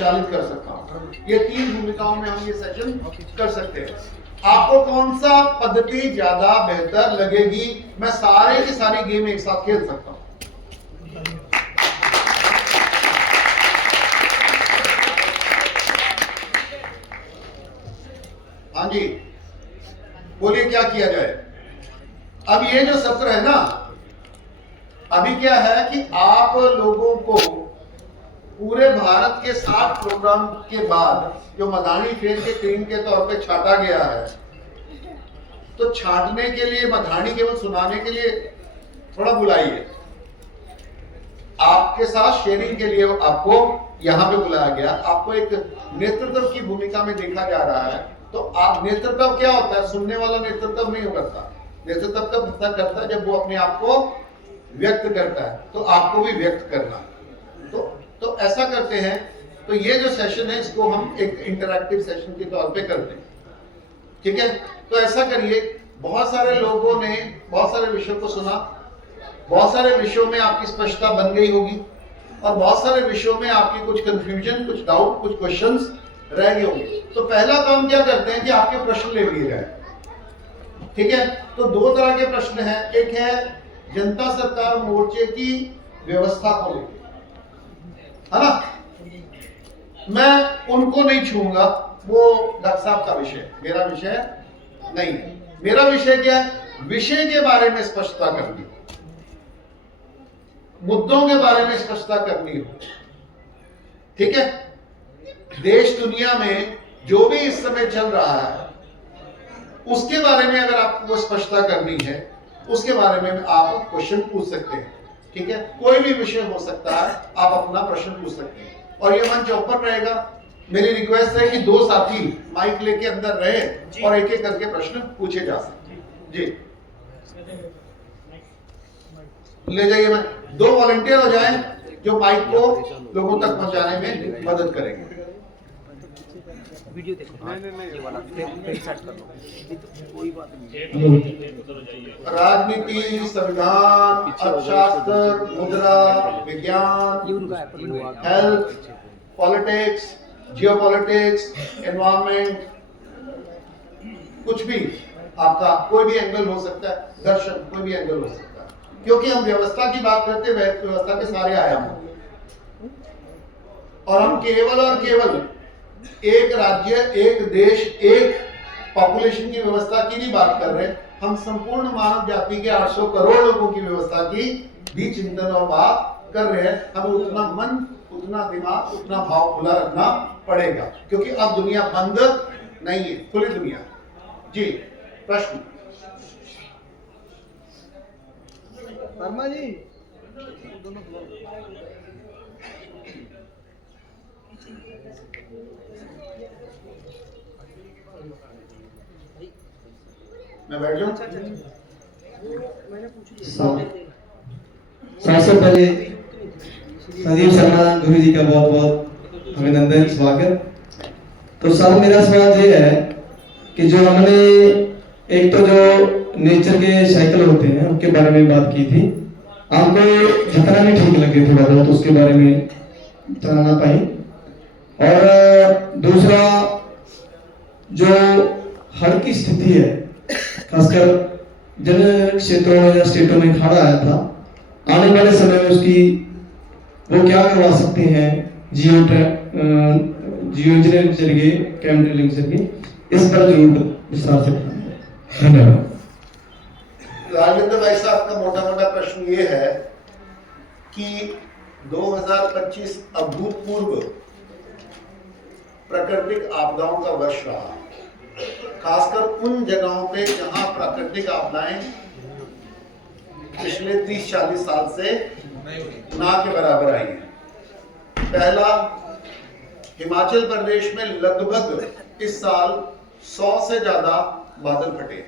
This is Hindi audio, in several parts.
संचालित कर सकता हूँ। ये 3 भूमिकाओं में हम ये सेशन कर सकते हैं। आपको कौन सा पद्धति ज्यादा बेहतर लगेगी, मैं सारे की सारी गेम एक साथ खेल सकता हूँ। हाँ जी, बोलिए क्या किया जाए। अब ये जो सत्र है ना, अभी क्या है कि आप लोगों को पूरे भारत के 60 प्रोग्राम के बाद जो मधानी फेर के क्रीम के तौर पे छाटा गया है, तो छाटने के लिए मधानी केवल सुनाने के लिए थोड़ा बुलाइए, आपके साथ शेयरिंग के लिए आपको यहां पे बुलाया गया। आपको एक नेतृत्व की भूमिका में देखा जा रहा है। तो आप नेतृत्व क्या होता है, सुनने वाला नेतृत्व नहीं करता, नेतृत्व तब पता करता है जब वो अपने आप को व्यक्त करता है। तो आपको भी व्यक्त करना, तो ऐसा करते हैं। तो ये जो सेशन है इसको हम एक इंटरैक्टिव सेशन के तौर पे करते हैं, ठीक है। तो ऐसा करिए, बहुत सारे लोगों ने बहुत सारे विषयों को सुना, बहुत सारे विषयों में आपकी स्पष्टता बन गई होगी और बहुत सारे विषयों में आपकी कुछ कंफ्यूजन, कुछ डाउट, कुछ क्वेश्चंस रह गए होंगे। तो पहला काम क्या करते हैं कि आपके प्रश्न ले लिए जाए, ठीक है। तो 2 तरह के प्रश्न हैं, एक है जनता सरकार मोर्चे की व्यवस्था को लेकर, है ना। मैं उनको नहीं छूंगा, वो डॉक्टर साहब का विषय, मेरा विषय नहीं है। मेरा विषय क्या है, विषय के बारे में स्पष्टता करनी, मुद्दों के बारे में स्पष्टता करनी हो, ठीक है। देश दुनिया में जो भी इस समय चल रहा है उसके बारे में अगर आपको स्पष्टता करनी है, उसके बारे में आप क्वेश्चन पूछ सकते हैं, ठीक है। कोई भी विषय हो सकता है, आप अपना प्रश्न पूछ सकते हैं और ये मंच ओपन रहेगा। मेरी रिक्वेस्ट है कि 2 साथी माइक लेके अंदर रहे और एक एक करके प्रश्न पूछे जा सकते जी। ले जाइए, मैं 2 वॉलंटियर हो जाएं जो माइक को लोगों तक पहुंचाने में मदद करेंगे। वीडियो देखो, नहीं ये वाला फिर सर्च कर लो, कोई बात नहीं। राजनीति, संविधान, अर्थशास्त्र, मुद्रा विज्ञान, हेल्थ, पॉलिटिक्स, जियोपॉलिटिक्स, एनवायरमेंट, कुछ भी आपका कोई भी एंगल हो सकता है, दर्शन कोई भी एंगल हो सकता है, क्योंकि हम व्यवस्था की बात करते हुए व्यवस्था के सारे आयाम और हम केवल और केवल एक राज्य, एक देश, एक पॉपुलेशन की व्यवस्था की नहीं बात कर रहे, हम संपूर्ण मानव जाति के 800 करोड़ लोगों की व्यवस्था की भी चिंतन और बात कर रहे हैं। हमें उतना मन, उतना दिमाग, उतना भाव खुला रखना पड़ेगा, क्योंकि अब दुनिया बंद नहीं है, खुली दुनिया जी। प्रश्न वर्मा जी, मैं बैठ जाऊं। सबसे पहले संदीप शर्मा गुरु जी का बहुत बहुत अभिनंदन, स्वागत। तो सर, मेरा सवाल ये है कि जो हमने एक तो जो नेचर के साइकिल होते हैं उनके बारे में बात की थी, आपको जितना भी ठीक लगे थोड़ा बहुत उसके बारे में जानना पाए। और दूसरा, जो हड़ की स्थिति है, खासकर जिन क्षेत्रों में या स्टेटों में खड़ा आया था, आने वाले समय में उसकी वो क्या करवा सकते हैं जियो इंजीनियरिंग के जरिए, कैम ड्रिलिंग के जरिए, इस पर जरूर विस्तार से बताएं। धन्यवाद। राजेंद्र भाई साहब का मोटा मोटा प्रश्न ये है कि 2025 अभूतपूर्व प्राकृतिक आपदाओं का वर्ष रहा, खासकर उन जगहों पे जहां प्राकृतिक आपदाएं पिछले 30-40 साल से ना के बराबर आई हैं। पहला, हिमाचल प्रदेश में लगभग इस साल 100 से ज्यादा बादल फटे।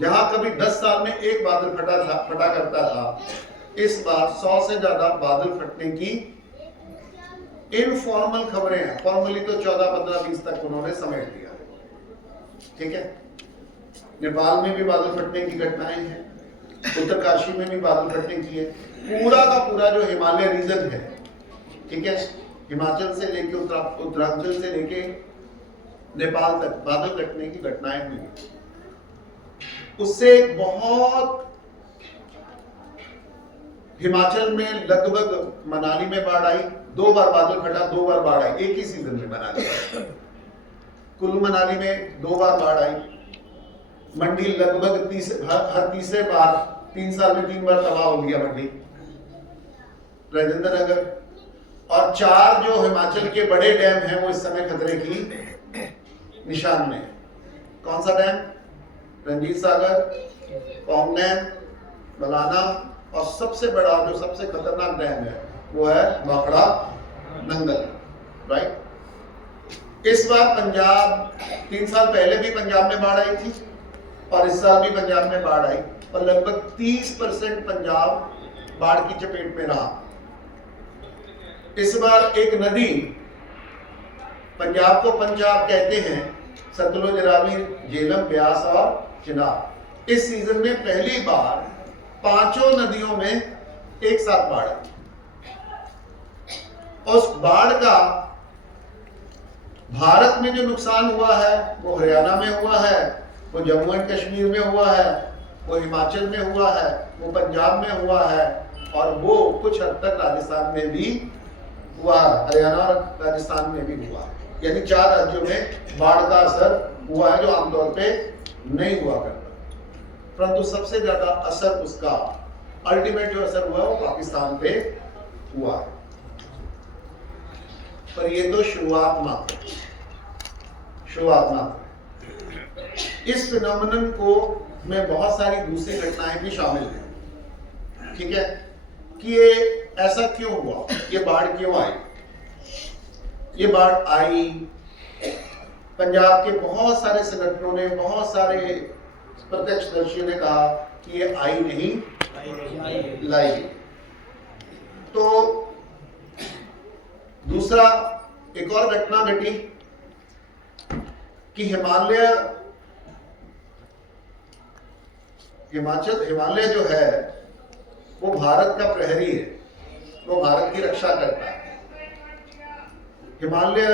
जहां कभी 10 साल में एक बादल फटा करता था, इस बार 100 से ज्यादा बादल फटने की इनफॉर्मल खबरें हैं। फॉर्मली तो 14, 15, 20 तक उन्होंने समेट दिया, ठीक है। नेपाल में भी बादल फटने की घटनाएं हैं, उत्तरकाशी में भी बादल फटने की है। पूरा का पूरा जो हिमालय रीजन है, ठीक है, हिमाचल से लेके उत्तरांचल से लेके नेपाल तक बादल कटने की घटनाएं हुई। उससे बहुत हिमाचल में लगभग मनाली में बाढ़ आई, 2 बार बादल फटा, 2 बार बाढ़ आई एक ही सीजन में मनाली। कुल्लू मनाली में 2 बार बाढ़ आई। मंडी लगभग हर तीसरे बार 3 साल में 3 बार तबाह हो गया मंडी, राजेंद्र नगर। और 4 जो हिमाचल के बड़े डैम हैं वो इस समय खतरे की निशान में। कौन सा डैम? रंजीत सागर, पौंग डैम, मलाना, और सबसे बड़ा जो सबसे खतरनाक डैम है वो है भाखड़ा नंगल, राइट। इस बार पंजाब, 3 साल पहले भी पंजाब में बाढ़ आई थी और इस साल भी पंजाब में बाढ़ आई और लगभग 30% पंजाब बाढ़ की चपेट में रहा। इस बार एक नदी, पंजाब को पंजाब कहते हैं, सतलुज, रावी, झेलम, ब्यास और चिनाब। इस सीजन में पहली बार 5 नदियों में एक साथ बाढ़ आई। उस बाढ़ का भारत में जो नुकसान हुआ है वो हरियाणा में हुआ है, वो जम्मू एंड कश्मीर में हुआ है, वो हिमाचल में हुआ है, वो पंजाब में हुआ है और वो कुछ हद तक राजस्थान में भी हुआ, हरियाणा और राजस्थान में भी हुआ। यानी 4 राज्यों में बाढ़ का असर हुआ है जो आमतौर पे नहीं हुआ करता। परंतु सबसे ज्यादा असर उसका अल्टीमेट जो असर हुआ वो पाकिस्तान पे हुआ। पर ये तो शुरुआत मात्र, इस फिनोमेनन को में बहुत सारी दूसरी घटनाएं भी शामिल हैं। ठीक है, कि ये ऐसा क्यों हुआ, ये बाढ़ क्यों आई? ये बाढ़ आई, पंजाब के बहुत सारे संगठनों ने, बहुत सारे प्रत्यक्षदर्शियों ने कहा कि ये आई नहीं, लाई। तो दूसरा एक और घटना घटी कि हिमालय जो है वो भारत का प्रहरी है, वो भारत की रक्षा करता है। हिमालय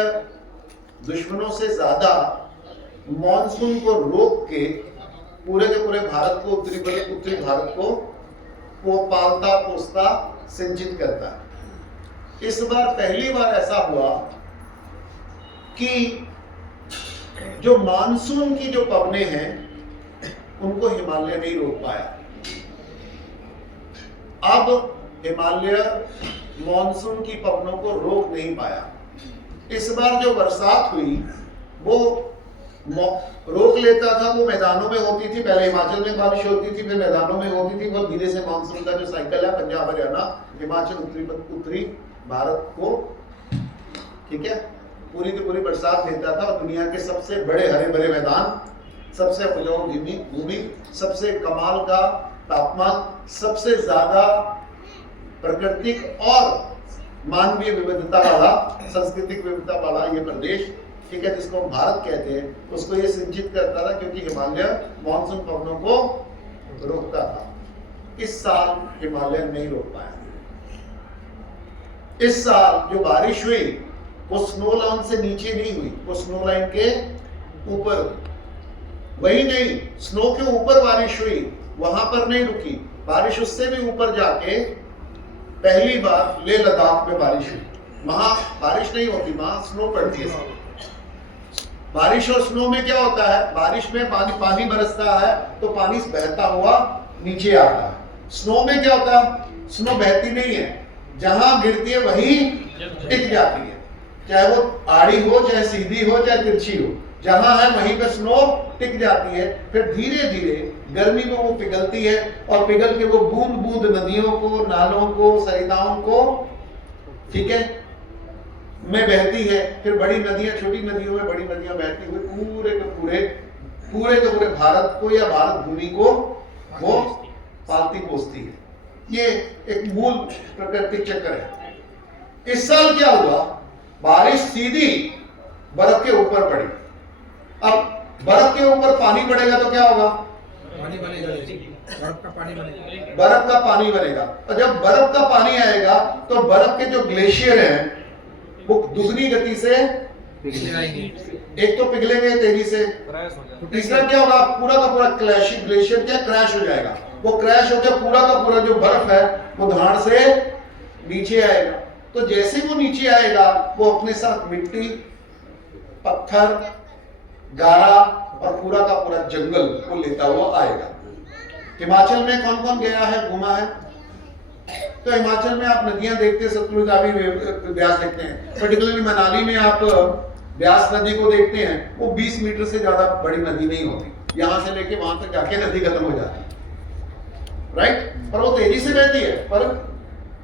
दुश्मनों से ज्यादा मॉनसून को रोक के पूरे के पूरे भारत को, उत्तरी भारत को वो पालता, पोसता, सिंचित करता है। इस बार पहली बार ऐसा हुआ कि जो मानसून की जो पवनें हैं उनको हिमालय नहीं रोक पाया। अब हिमालय मॉनसून की पवनों को रोक नहीं पाया। इस बार जो बरसात हुई वो रोक लेता था, वो मैदानों में होती थी। पहले हिमाचल में बारिश होती थी, फिर मैदानों में होती थी। बहुत धीरे से मानसून का जो साइकिल है, पंजाब, हरियाणा, हिमाचल, उत्तरी भारत को, ठीक है, पूरी की पूरी बरसात देता था। और दुनिया के सबसे बड़े हरे भरे मैदान, सबसे उपजाऊ भूमि, सबसे कमाल का तापमान, सबसे ज्यादा प्राकृतिक और मानवीय विविधता वाला, सांस्कृतिक विविधता वाला ये प्रदेश, ठीक है, जिसको हम भारत कहते हैं, उसको ये सिंचित करता था क्योंकि हिमालय मानसून पवनों को रोकता था। इस साल हिमालय नहीं रोक पाया। इस साल जो बारिश हुई वो स्नो लाइन से नीचे नहीं हुई, वो स्नो लाइन के ऊपर। वही नहीं, स्नो के ऊपर बारिश हुई, वहां पर नहीं रुकी बारिश। उससे भी ऊपर जाके पहली बार लेह लद्दाख में बारिश हुई। वहां बारिश नहीं होती, वहां स्नो पड़ती है। बारिश और स्नो में क्या होता है? बारिश में पानी बरसता है तो पानी बहता हुआ नीचे आता है। स्नो में क्या होता है? स्नो बहती नहीं है, जहां गिरती है वहीं टिक जाती है, चाहे वो आड़ी हो, चाहे सीधी हो, चाहे तिरछी हो, जहां है वहीं पे स्नो टिक जाती है। फिर धीरे धीरे गर्मी में वो पिघलती है और पिघल के वो बूंद बूंद नदियों को, नालों को, सरिताओं को, ठीक है, में बहती है। फिर बड़ी नदियां, छोटी नदियों में बड़ी नदियां बहती हुई पूरे के पूरे भारत को या भारत भूमि को वो पालती पोसती है। ये एक मूल प्राकृतिक चक्र है। इस साल क्या हुआ? बारिश सीधी बर्फ के ऊपर पड़ी। अब बर्फ के ऊपर पानी पड़ेगा तो क्या होगा? पानी बनेगा, बर्फ का पानी बनेगा। बर्फ का पानी बनेगा। और जब बर्फ का पानी आएगा तो बर्फ के जो ग्लेशियर हैं वो दूसरी गति से एक तो पिघलेंगे तेजी से, तीसरा क्या होगा, पूरा का पूरा ग्लेशियर क्या क्रैश हो जाएगा। वो क्रैश होकर पूरा का पूरा जो बर्फ है वो धाड़ से नीचे आएगा। तो जैसे वो नीचे आएगा वो अपने साथ मिट्टी, पत्थर, गारा और पूरा का पूरा जंगल को लेता हुआ आएगा। हिमाचल में कौन कौन गया है, घूमा है? तो हिमाचल में आप नदियां देखते हैं, सतलुज रावी ब्यास देखते हैं। पर्टिकुलरली मनाली में आप ब्यास नदी को देखते हैं, वो 20 मीटर से ज्यादा बड़ी नदी नहीं होती। यहां से लेके वहां तक जाके नदी खत्म हो जाती है, राइट। पर वो तेजी से बहती है, पर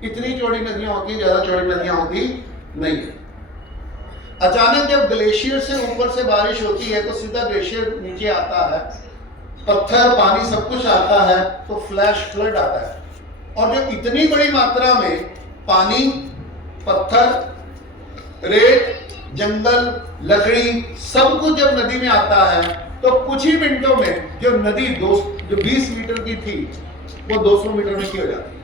इतनी चौड़ी नदियां होती हैं, ज्यादा चौड़ी नदियां होती नहीं है। अचानक जब ग्लेशियर से ऊपर से बारिश होती है तो सीधा ग्लेशियर नीचे आता है, पत्थर, पानी सब कुछ आता है, तो फ्लैश फ्लड आता है। और जो इतनी बड़ी मात्रा में पानी, पत्थर, रेत, जंगल, लकड़ी सब कुछ जब नदी में आता है तो कुछ ही मिनटों में जो नदी जो 20 मीटर की थी वो 200 मीटर में की हो जाती है।